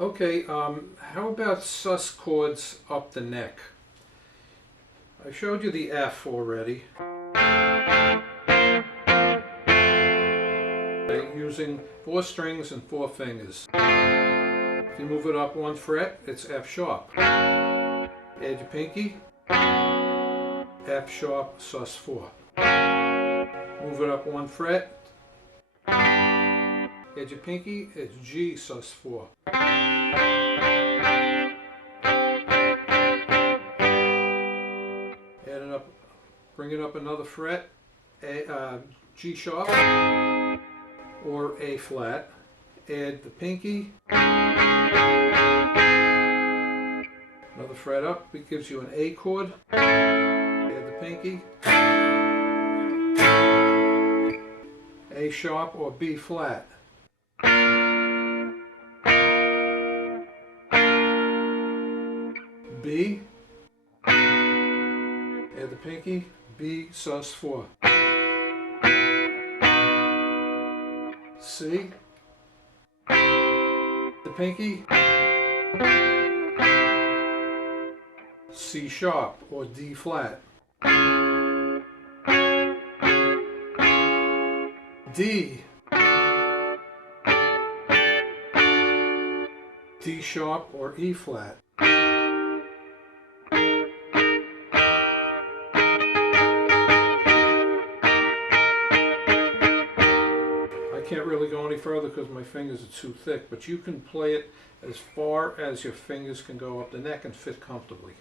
Okay, how about sus chords up the neck? I showed you the F already. Using 4 strings and 4 fingers. If you move it up 1 fret, it's F sharp. Add your pinky, F sharp, sus 4. Move it up 1 fret, add your pinky, it's G sus 4. Add it up, bring it up another fret, G sharp or A flat. Add the pinky, another fret up, it gives you an A chord. Add the pinky, A sharp or B flat. B, add the pinky, B sus 4. C, the pinky, C sharp or D flat. D, D sharp or E flat. I can't really go any further because my fingers are too thick, but you can play it as far as your fingers can go up the neck and fit comfortably.